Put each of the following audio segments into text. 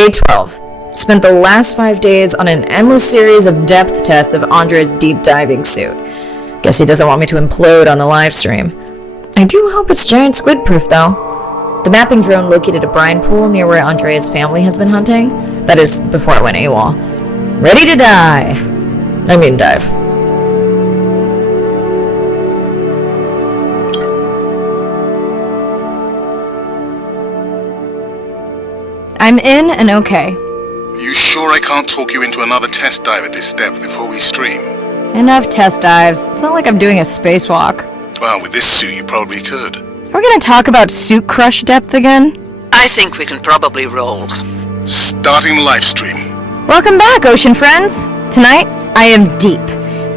Day 12. Spent the last 5 days on an endless series of depth tests of Andre's deep diving suit. Guess he doesn't want me to implode on the live stream. I do hope it's giant squid proof though. The mapping drone located a brine pool near where Andre's family has been hunting. That is, before it went AWOL. Ready to dive. I'm in and okay. You sure I can't talk you into another test dive at this depth before we stream? Enough test dives. It's not like I'm doing a spacewalk. Well, with this suit you probably could. Are we gonna talk about suit crush depth again? I think we can probably roll. Starting the live stream. Welcome back, ocean friends. Tonight, I am deep.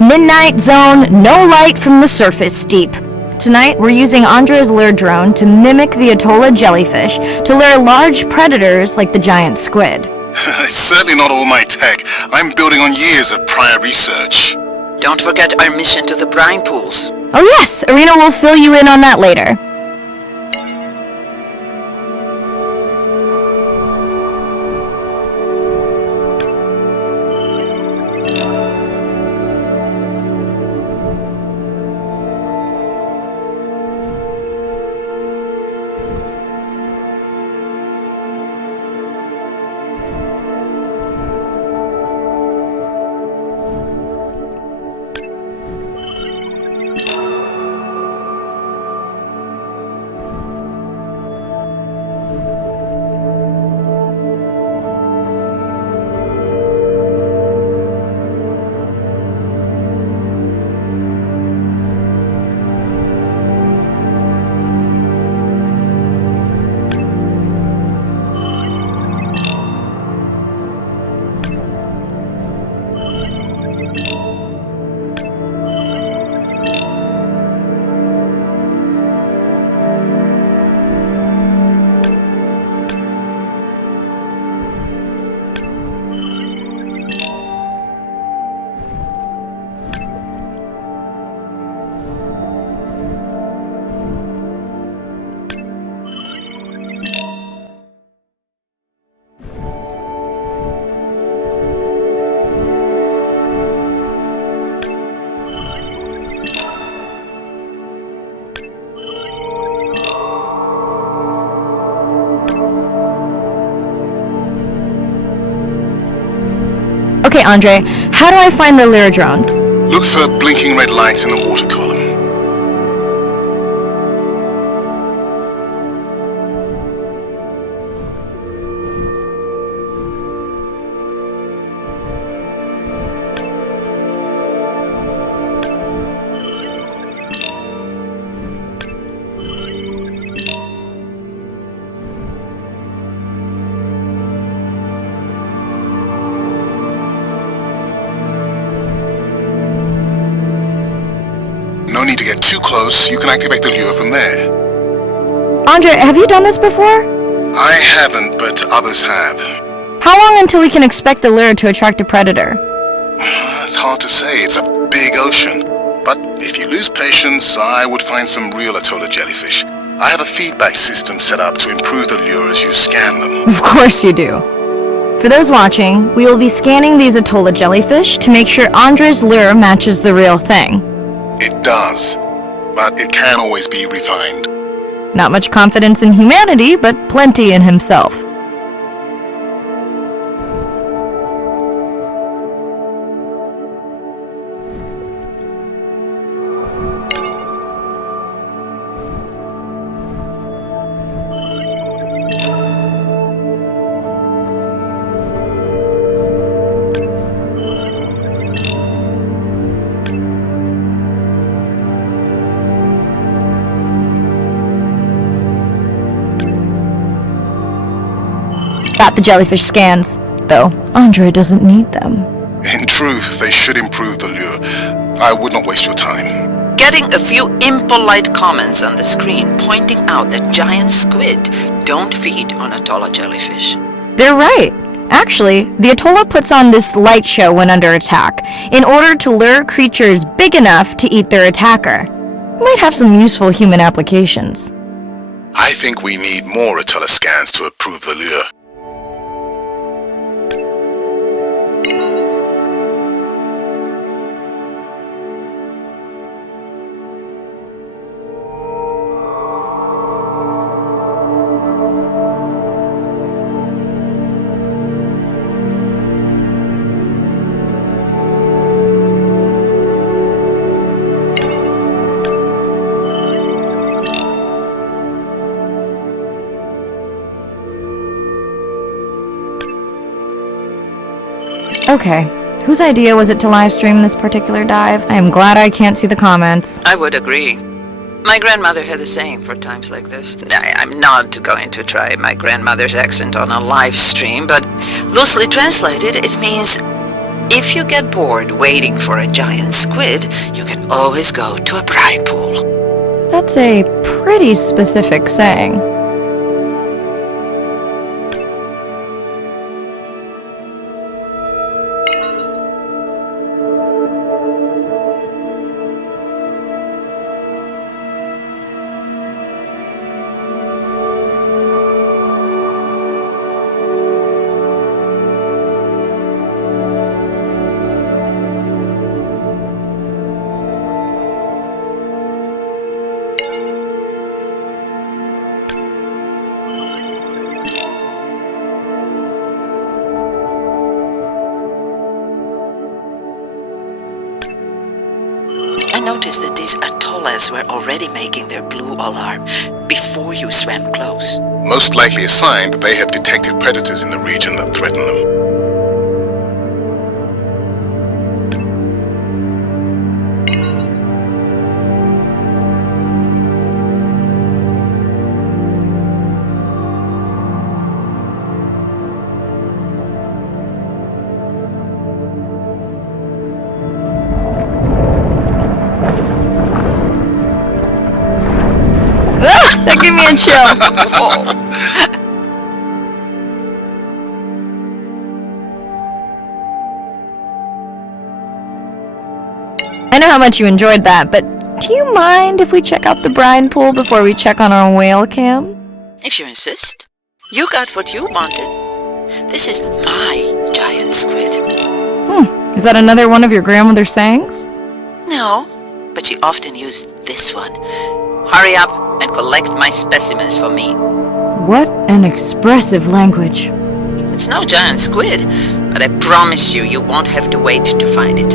Midnight zone, no light from the surface deep. Tonight, we're using Andre's lure drone to mimic the Atolla jellyfish to lure large predators like the giant squid. It's certainly not all my tech. I'm building on years of prior research. Don't forget our mission to the brine pools. Oh yes, Arena will fill you in on that later. Okay, Andre, how do I find the lure drone? Look for blinking red lights in the water column. No need to get too close. You can activate the lure from there. Andre, have you done this before? I haven't, but others have. How long until we can expect the lure to attract a predator? It's hard to say. It's a big ocean. But if you lose patience, I would find some real Atolla jellyfish. I have a feedback system set up to improve the lure as you scan them. Of course you do. For those watching, we will be scanning these Atolla jellyfish to make sure Andre's lure matches the real thing. It does, but it can always be refined. Not much confidence in humanity, but plenty in himself. Got the jellyfish scans, though Andre doesn't need them. In truth, they should improve the lure. I would not waste your time. Getting a few impolite comments on the screen pointing out that giant squid don't feed on Atolla jellyfish. They're right. Actually, the Atolla puts on this light show when under attack, in order to lure creatures big enough to eat their attacker. Might have some useful human applications. I think we need more Atolla scans to approve the lure. Okay, whose idea was it to live stream this particular dive? I am glad I can't see the comments. I would agree. My grandmother had a saying for times like this. I'm not going to try my grandmother's accent on a live stream, but loosely translated, it means if you get bored waiting for a giant squid, you can always go to a brine pool. That's a pretty specific saying. I noticed that these atollas were already making their blue alarm before you swam close. Most likely a sign that they have detected predators in the region that threaten them. That gave me a chill. I know how much you enjoyed that, but do you mind if we check out the brine pool before we check on our whale cam? If you insist. You got what you wanted. This is my giant squid. Is that another one of your grandmother's sayings? No, but she often used this one. Hurry up and collect my specimens for me. What an expressive language. It's no giant squid, but I promise you won't have to wait to find it.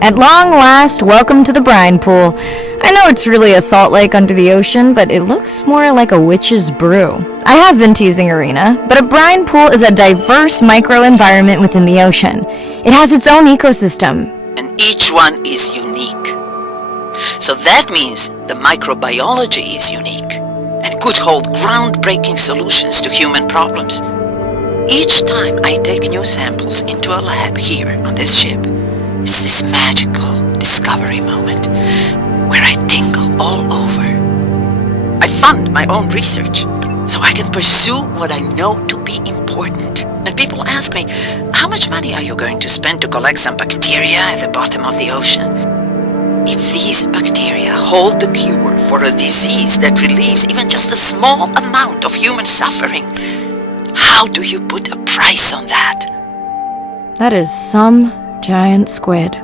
At long last, welcome to the brine pool. I know it's really a salt lake under the ocean, but it looks more like a witch's brew. I have been teasing Arena, but a brine pool is a diverse microenvironment within the ocean. It has its own ecosystem. And each one is unique. So that means the microbiology is unique and could hold groundbreaking solutions to human problems. Each time I take new samples into a lab here on this ship, it's this magical discovery moment where I tingle all over. I fund my own research so I can pursue what I know to be important. And people ask me, how much money are you going to spend to collect some bacteria at the bottom of the ocean? If these bacteria hold the cure for a disease that relieves even just a small amount of human suffering, how do you put a price on that? That is some giant squid.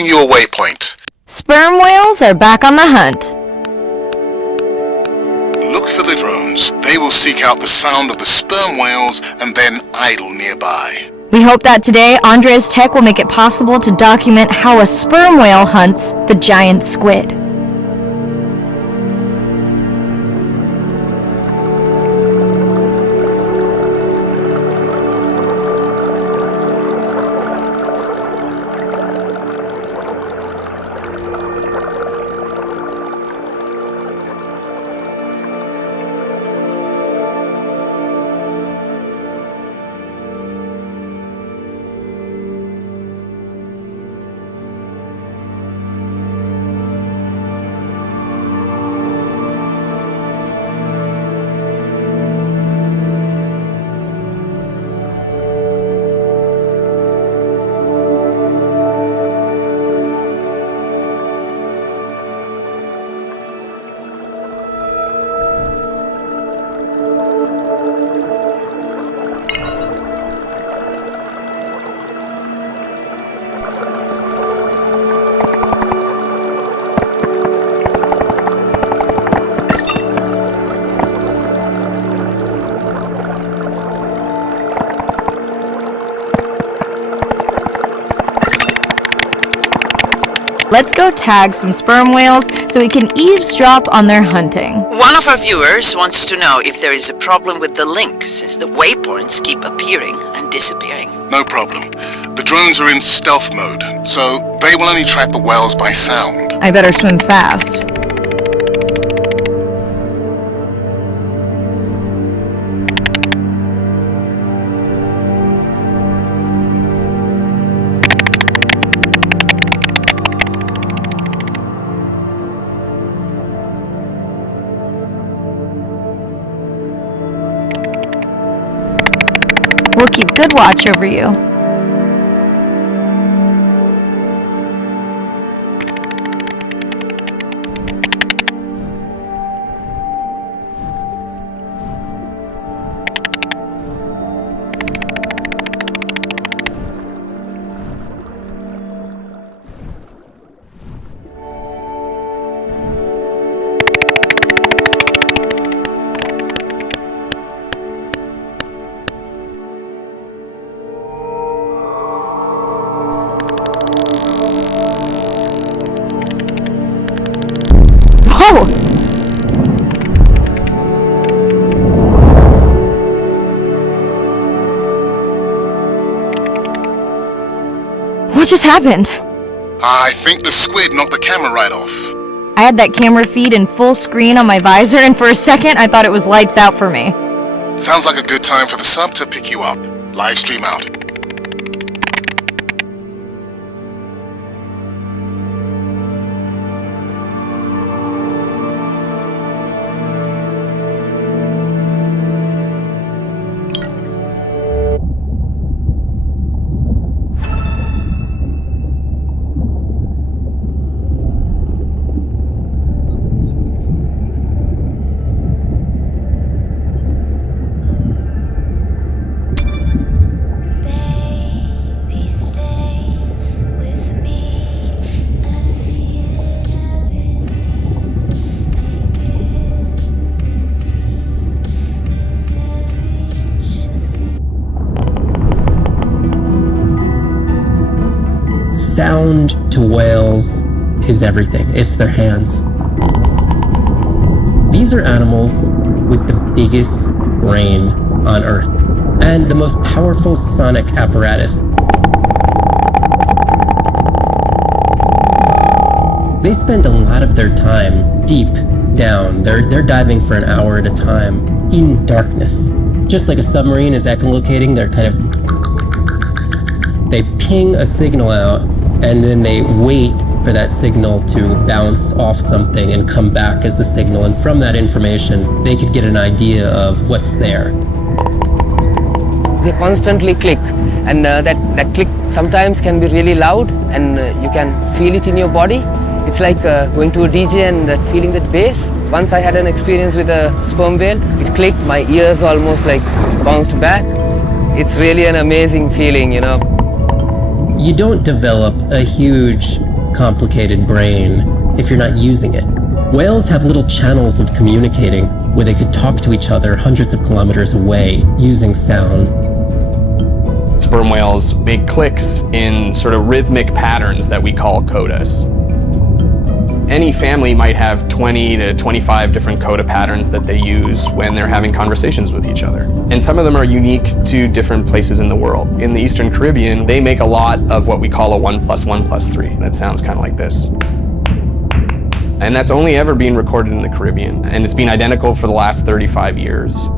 Setting you a waypoint. Sperm whales are back on the hunt. Look for the drones. They will seek out the sound of the sperm whales and then idle nearby. We hope that today, Andre's tech will make it possible to document how a sperm whale hunts the giant squid. Let's go tag some sperm whales so we can eavesdrop on their hunting. One of our viewers wants to know if there is a problem with the link, since the waypoints keep appearing and disappearing. No problem. The drones are in stealth mode, so they will only track the whales by sound. I better swim fast. We'll keep good watch over you. Whoa! What just happened? I think the squid knocked the camera right off. I had that camera feed in full screen on my visor, and for a second I thought it was lights out for me. Sounds like a good time for the sub to pick you up. Live stream out. Sound to whales is everything. It's their hands. These are animals with the biggest brain on Earth and the most powerful sonic apparatus. They spend a lot of their time deep down. They're diving for an hour at a time in darkness. Just like a submarine is echolocating, they ping a signal out, and then they wait for that signal to bounce off something and come back as the signal. And from that information, they could get an idea of what's there. They constantly click, and that click sometimes can be really loud, and you can feel it in your body. It's like going to a DJ and feeling that bass. Once I had an experience with a sperm whale, it clicked, my ears almost like bounced back. It's really an amazing feeling, you know. You don't develop a huge complicated brain if you're not using it. Whales have little channels of communicating where they could talk to each other hundreds of kilometers away using sound. Sperm whales make clicks in sort of rhythmic patterns that we call codas. Any family might have 20 to 25 different coda patterns that they use when they're having conversations with each other. And some of them are unique to different places in the world. In the Eastern Caribbean, they make a lot of what we call a 1 + 1 + 3. That sounds kind of like this. And that's only ever been recorded in the Caribbean. And it's been identical for the last 35 years.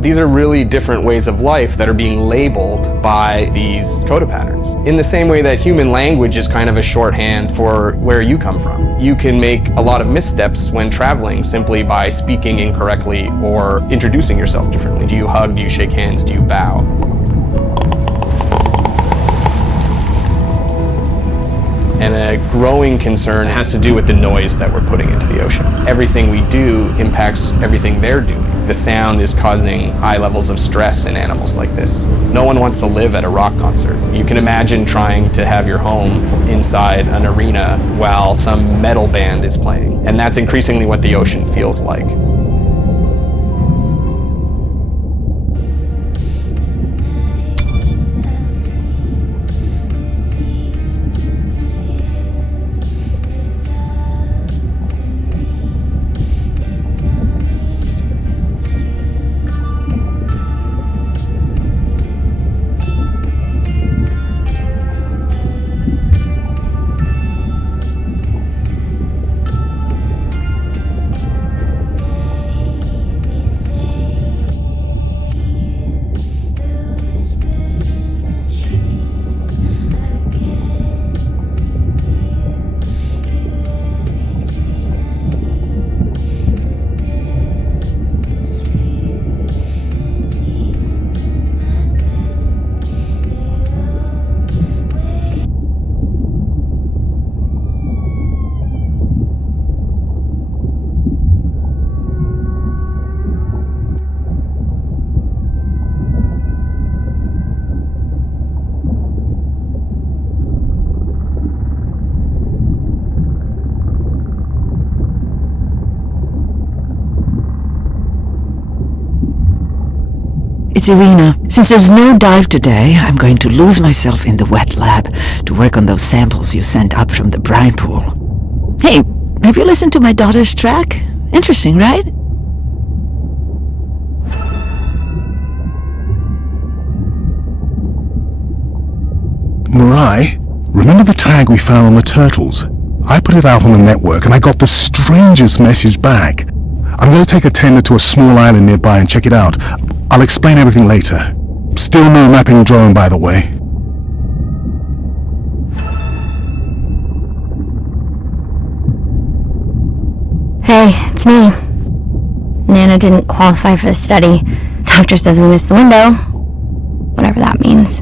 These are really different ways of life that are being labeled by these coda patterns. In the same way that human language is kind of a shorthand for where you come from. You can make a lot of missteps when traveling simply by speaking incorrectly or introducing yourself differently. Do you hug? Do you shake hands? Do you bow? And a growing concern has to do with the noise that we're putting into the ocean. Everything we do impacts everything they're doing. The sound is causing high levels of stress in animals like this. No one wants to live at a rock concert. You can imagine trying to have your home inside an arena while some metal band is playing. And that's increasingly what the ocean feels like. It's Irina. Since there's no dive today, I'm going to lose myself in the wet lab to work on those samples you sent up from the brine pool. Hey, have you listened to my daughter's track? Interesting, right? Mirai, remember the tag we found on the turtles? I put it out on the network and I got the strangest message back. I'm going to take a tender to a small island nearby and check it out. I'll explain everything later. Still no mapping drone, by the way. Hey, it's me. Nana didn't qualify for the study. Doctor says we missed the window. Whatever that means.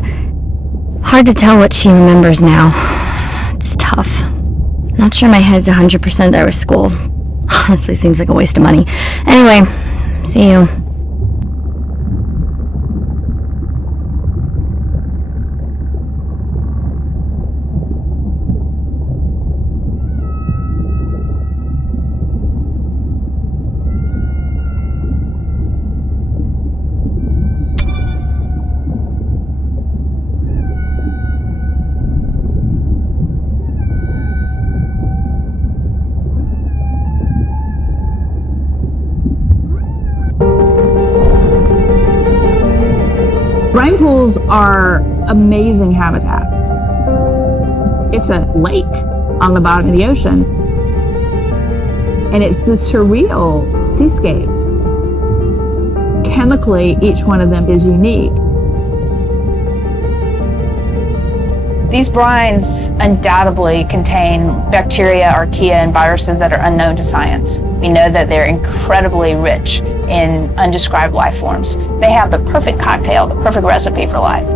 Hard to tell what she remembers now. It's tough. Not sure my head's 100% there with school. Honestly, seems like a waste of money. Anyway, see you. Brine pools are amazing habitat. It's a lake on the bottom of the ocean, and it's this surreal seascape. Chemically, each one of them is unique. These brines undoubtedly contain bacteria, archaea, and viruses that are unknown to science. We know that they're incredibly rich in undescribed life forms. They have the perfect cocktail, the perfect recipe for life.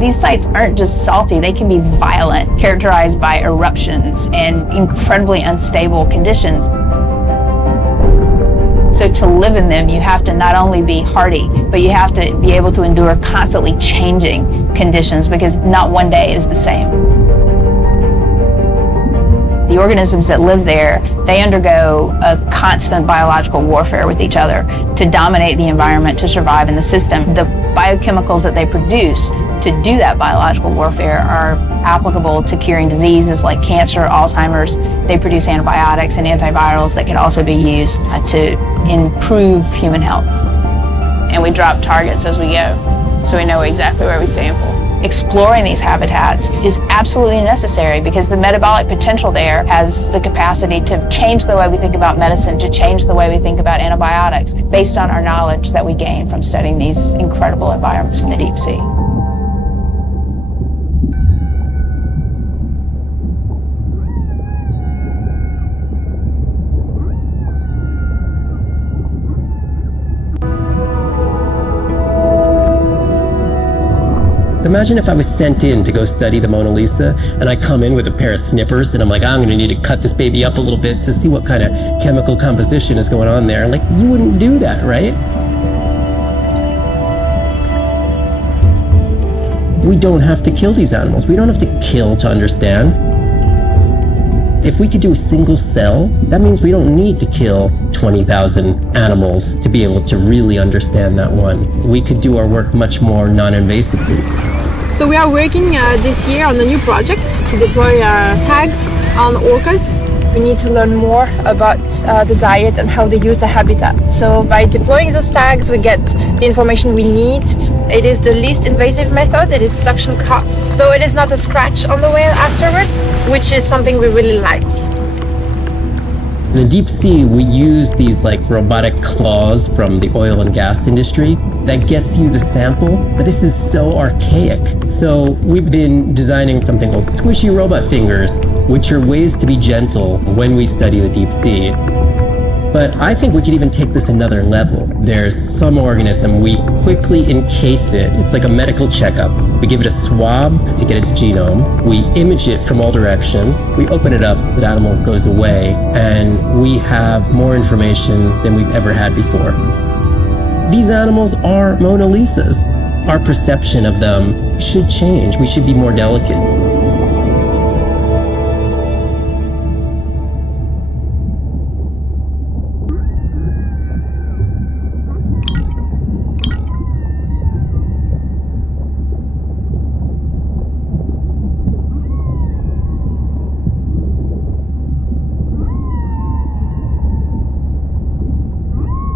These sites aren't just salty, they can be violent, characterized by eruptions and incredibly unstable conditions. So to live in them, you have to not only be hardy, but you have to be able to endure constantly changing conditions, because not one day is the same. The organisms that live there, they undergo a constant biological warfare with each other to dominate the environment, to survive in the system. The biochemicals that they produce to do that biological warfare are applicable to curing diseases like cancer, Alzheimer's. They produce antibiotics and antivirals that can also be used to improve human health. And we drop targets as we go, so we know exactly where we sample. Exploring these habitats is absolutely necessary because the metabolic potential there has the capacity to change the way we think about medicine, to change the way we think about antibiotics, based on our knowledge that we gain from studying these incredible environments in the deep sea. Imagine if I was sent in to go study the Mona Lisa and I come in with a pair of snippers and I'm like, I'm going to need to cut this baby up a little bit to see what kind of chemical composition is going on there. Like, you wouldn't do that, right? We don't have to kill these animals. We don't have to kill to understand. If we could do a single cell, that means we don't need to kill 20,000 animals to be able to really understand that one. We could do our work much more non-invasively. So we are working this year on a new project to deploy tags on orcas. We need to learn more about the diet and how they use the habitat. So by deploying those tags, we get the information we need. It is the least invasive method. It is suction cups. So it is not a scratch on the whale afterwards, which is something we really like. In the deep sea, we use these like robotic claws from the oil and gas industry that gets you the sample, but this is so archaic. So we've been designing something called squishy robot fingers, which are ways to be gentle when we study the deep sea. But I think we could even take this another level. There's some organism, we quickly encase it. It's like a medical checkup. We give it a swab to get its genome. We image it from all directions. We open it up, the animal goes away, and we have more information than we've ever had before. These animals are Mona Lisas. Our perception of them should change. We should be more delicate.